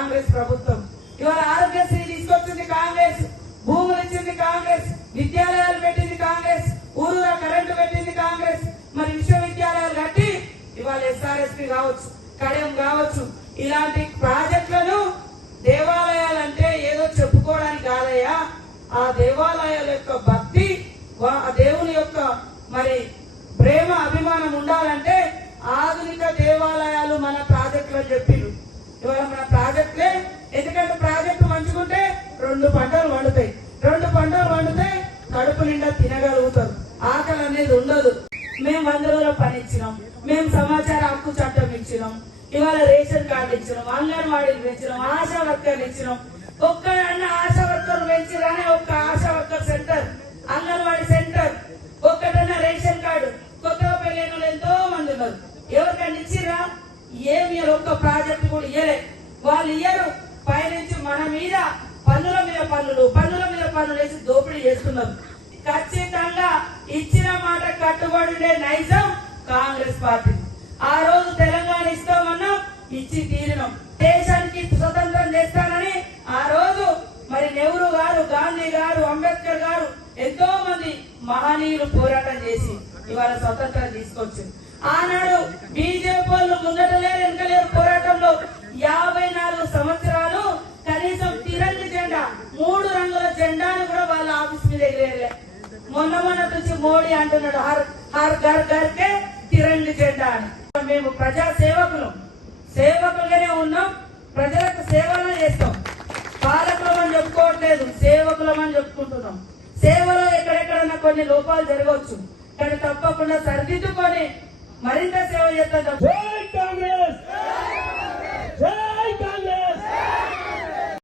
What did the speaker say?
కాంగ్రెస్ ప్రభుత్వం. ఇవాళ ఆరోగ్యశ్రీ తీసుకొచ్చింది కాంగ్రెస్, భూములు ఇచ్చింది కాంగ్రెస్, విద్యాలయాలు పెట్టింది కాంగ్రెస్, ఊరూరా కరెంటు పెట్టింది కాంగ్రెస్. మరి విశ్వవిద్యాలయాలు కట్టి ఇవాళ SRSP కావచ్చు, కడెం కావచ్చు, ఇలాంటి ప్రాజెక్టులను దేవాలయాలంటే ఏదో చెప్పుకోవడానికి కాదయ్యా. ఆ దేవాలయాల యొక్క భక్తి, ఆ దేవుని యొక్క మరి ప్రేమ అభిమానం ఉండాలంటే ఆధునిక దేవాలయాలు మన ప్రాజెక్టులు చెప్పిండ్రు. ఇవాళ మన ప్రాజెక్టులే, ఎందుకంటే ప్రాజెక్టు మంచుకుంటే 2 పంటలు వండుతాయి, 2 పంటలు వండితే కడుపు నిండా తినగలుగుతారు, ఆకలి అనేది ఉండదు. మేము 100 రోజుల పని ఇచ్చినాం, మేము సమాచార హక్కు చట్టం ఇచ్చినాం, ఇవాళ రేషన్ కార్డు ఇచ్చినాం, అంగన్వాడీలు పెంచినాం, ఆశా వర్కర్లు ఇచ్చినాం. ఒక్కడన్నా ఆశా వర్కర్లు పెంచిరానే ఒక్క ASHA worker centre, anganwadi centre, ఒక్కటన్నా రేషన్ కార్డు. కొత్తగా పెళ్ళైన ఎంతో మంది ఉన్నారు, ఎవరికైనా ఇచ్చిరా? ఏమి ఒక్క ప్రాజెక్టు కూడా ఇయ్యలే. వాళ్ళు ఇయ్యరు, పైనుంచి మన మీద పన్నుల మీద పన్నులు, పన్నుల మీద పన్నులు వేసి దోపిడీ చేస్తున్నారు. ఖచ్చితంగా ఇచ్చిన మాట కట్టుబడి నైజం కాంగ్రెస్ పార్టీ. ఆ రోజు తెలంగాణ ఇస్తామన్నా ఇచ్చి తీరినాం. దేశానికి స్వతంత్రం చేస్తానని ఆ రోజు మరి నెహ్రూ గారు, గాంధీ గారు, అంబేద్కర్ గారు ఎంతో మంది మహనీయులు పోరాటం చేసి ఇవాళ స్వతంత్రం తీసుకొచ్చింది. ఆనాడు బీజేపీ వాళ్ళు ముందటలేరు వెనకలేరు పోరాటంలో 54 సంవత్సరాలు కనీసం తిరంగి జెండా, 3 రంగుల జెండాను కూడా వాళ్ళ ఆఫీస్ మీద ఎగిరేయలే. మొన్న నుంచి మోడీ అంటున్నాడు హర్ ఘర్ ఘర్ కే తిరంగి జెండా అని. మేము ప్రజా సేవకులుగానే ఉన్నాం, ప్రజలకు సేవలు చేస్తాం. పాలకులమని చెప్పుకోవట్లేదు, సేవకులమని చెప్పుకుంటున్నాం. సేవలో ఎక్కడెక్కడన్నా కొన్ని లోపాలు జరగవచ్చు, కానీ తప్పకుండా సరిదిద్దుకొని మరింత సేవ చేస్తాం.